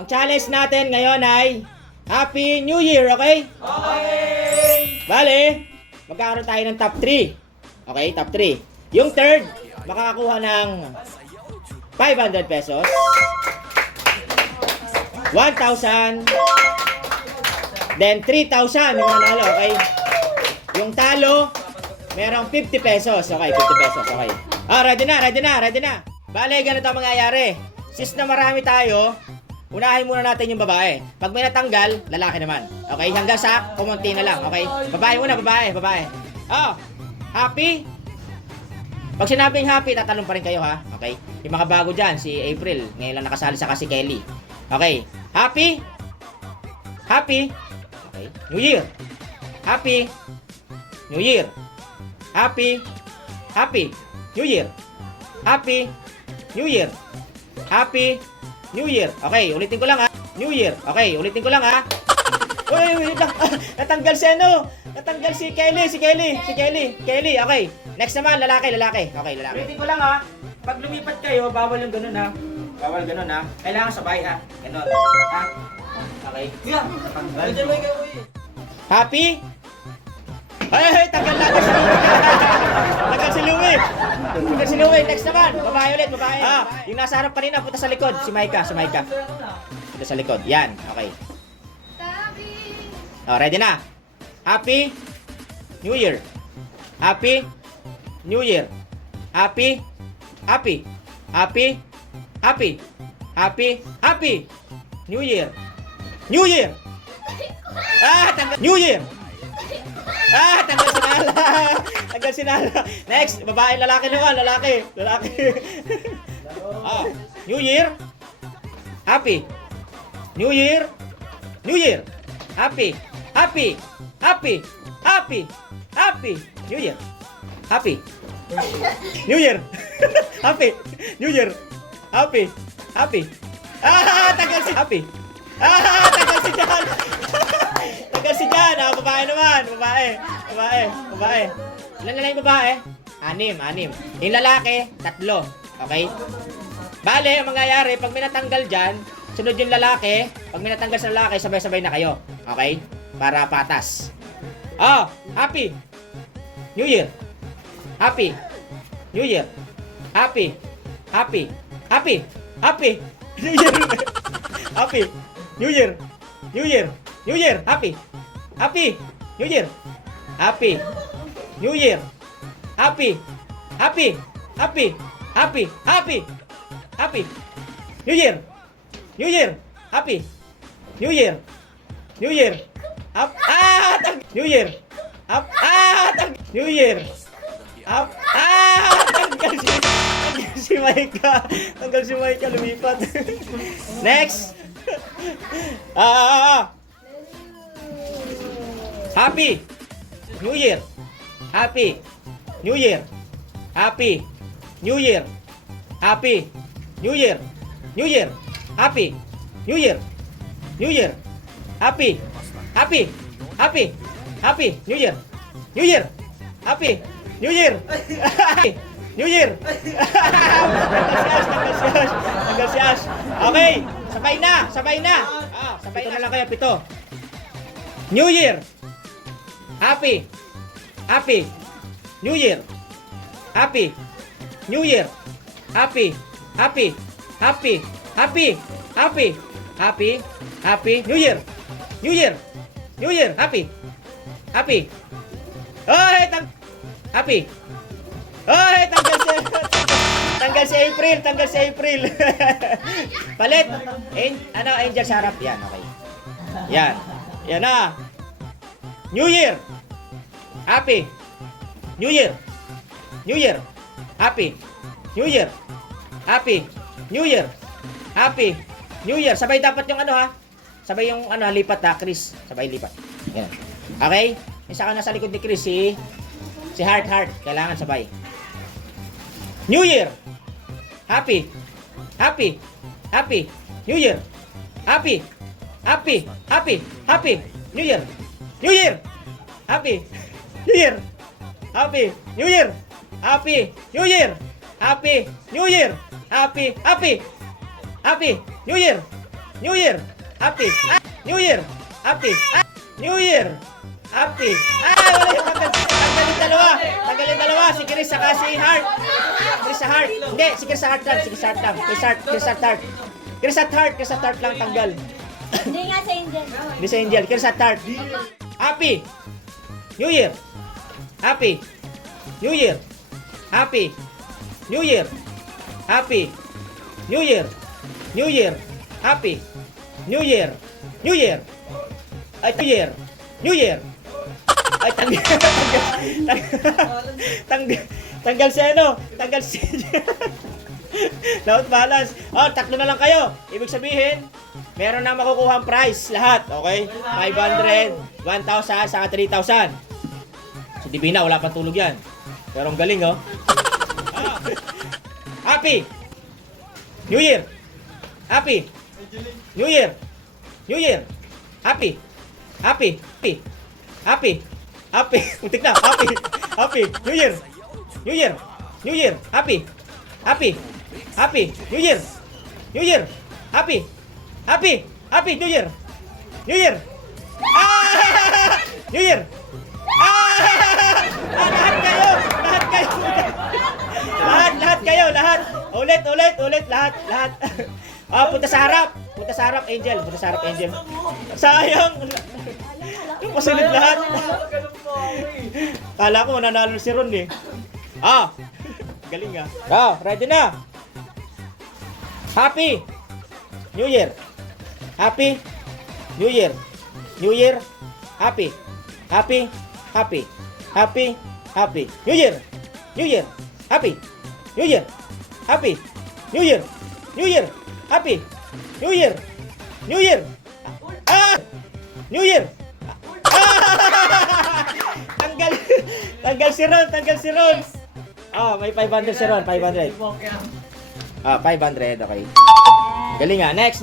Ang challenge natin ngayon ay Happy New Year, okay? Okay! Bale, magkakaroon tayo ng top 3. Okay, top 3. Yung third, makakakuha ng 500 pesos. 1,000. Then 3,000 yung manalo, okay? Yung talo, merong 50 pesos. Okay, 50 pesos, okay. Ready na. Bale, ganito ang mangyayari. Since na marami tayo, unahin muna natin yung babae. Pag may natanggal, lalaki naman. Okay, hanggang sa kumunti na lang, okay? Babae muna, babae. Oh, happy? Pag sinabing happy, tatanong pa rin kayo, ha? Okay? Yung mga bago dyan, si April. Ngayon lang nakasali sa si Kelly. Okay, happy? Happy? Okay, New Year. Happy? New Year. Happy? Happy? New Year. Happy? New Year. Happy New Year. Okay, ulitin ko lang, ha. New Year. Okay, ulitin ko lang, ha. Uy, natanggal si ano? Natanggal si Kelly. Kelly, okay. Next naman, lalaki. Okay, lalaki. Ulitin ko lang, ha. Pag lumipat kayo, bawal yung ganun, ha. Bawal ganun, ha. Kailangan sabay, ha. Ganun. Ha? Okay. Natanggal. Happy? Ay, tanggal natin si Louie. Tanggal si Louie. Next naman, babae ulit. Yung nasa harap kanina, punta sa likod. Si Maika. Punta sa likod. Yan, okay. Ready na. Happy New Year. Happy New Year. Happy New Year. New Year. Tanggal. New Year. Tanggal si Nala. Next, babae, lalaki naman, lalaki. New Year. Happy. New Year. Happy. New Year. Happy. New Year. Happy. New Year. Happy. Tanggal si Happy. Tanggal si Jan. Babae naman. Babae. Ilan na lang yung babae? 6. Yung lalaki, 3. Okay? Bale, ang mangyayari, pag may natanggal dyan, sunod yung lalaki. Pag may natanggal sa lalaki, sabay-sabay na kayo. Okay? Para patas. Happy New Year. Happy New Year. Happy New Year. Happy New Year. Happy New Year. New Year. Happy New Year. New Year. Happy New Year. Happy New Year. New Year. New Year. New Year. Tanggal si Maika, lumipat. Next. Happy New Year. Happy New Year. Happy New Year. Happy New Year. New Year. Happy New Year. New Year. Happy New Year. New Year. Happy New Year. New Year. Tanggal si Ash. Okay, sabay na. Sabay na lang kayo, 7. New Year. Happy New Year. Happy New Year. Happy New Year. New Year. Happy. Happy. Tanggal si April. Palit. Angel sa harap. Yan, okay. Yan na. New Year. Happy New Year. Happy New Year. Sabay dapat yung ano, ha. Sabay yung lipat, ha, Chris. Sabay lipat. Yan. Okay? Isa ka na sa likod ni Chris, si Heart. Kailangan sabay. New Year. Happy New Year. Happy New Year. Happy New Year. Happy New Year. New Year. Happy. New Year. Happy. New Year. Happy. Wala yung tanggalin dalawa. Tanggalin dalawa. Si Chris saka si Heart. Chris sa Heart. Hindi, si Chris sa Heart lang. Si Chris sa Heart lang. Chris at Heart. Chris at Heart lang tanggal. Hindi nga sa Angel. Hindi sa Angel. Chris at Heart. Happy. New Year. Happy. New Year. Happy. New Year. Happy. New Year. New Year. Happy. New Year. New Year. Ay, New Year. New Year. Ay, tanggal si ano? Tanggal si Laut balance. Oh, tatlo na lang kayo. Ibig sabihin, meron na makukuha ang prize lahat, okay? 500, 1,000, saka 3,000. Si Divina, wala pang tulog yan. Pero ang galing, oh. Happy New Year. Happy New Year. New Year. Happy. Happy. Happy. Happy. Happy. Muntik na. Happy. Happy. New Year. New Year. New Year. Happy. Happy. Happy. New Year. New Year. Happy. Happy. Happy. New Year. New Year. New Year. Lahat kayo. Lahat kayo. Lahat kayo. Lahat. Ulit. Lahat. Punta sa harap. Punta sa harap, Angel. Punta sa harap, Angel. Sayang. Yung pasunod lahat. Kala ko mananalo si Ron eh. Galing ah. Ready na. Happy New Year. Happy New Year. New Year. Happy. Happy. Happy. Happy. Happy. New Year. New Year. Happy. New Year. Happy. New Year. New Year. Happy. New Year. New Year. New Year. Tanggal si Ron. May 500 si Ron, 500. 500, okay. Galing nga. Next.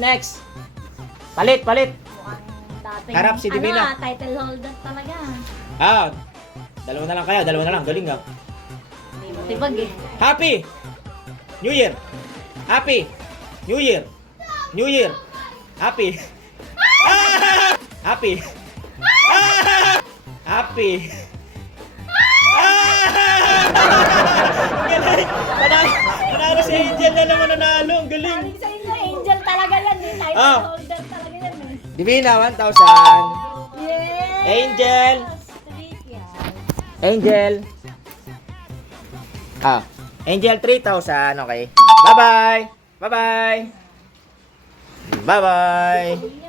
Palit. Dating, Harap si Divina. Title holder talaga. Dalawa na lang. Galing nga. Hindi mo tibag eh. Happy New Year. Happy New Year. New Year. Happy. Happy. Happy. Galing. Nanalo si Angel na naman nanalo. Ang galing. Galing sa inyo, Angel talaga yan eh. Title holder talaga yan eh. Divina, 1,000. Yes! Angel. Street yan. Angel. Angel 3,000. Okay. Bye-bye. Bye-bye. Bye-bye.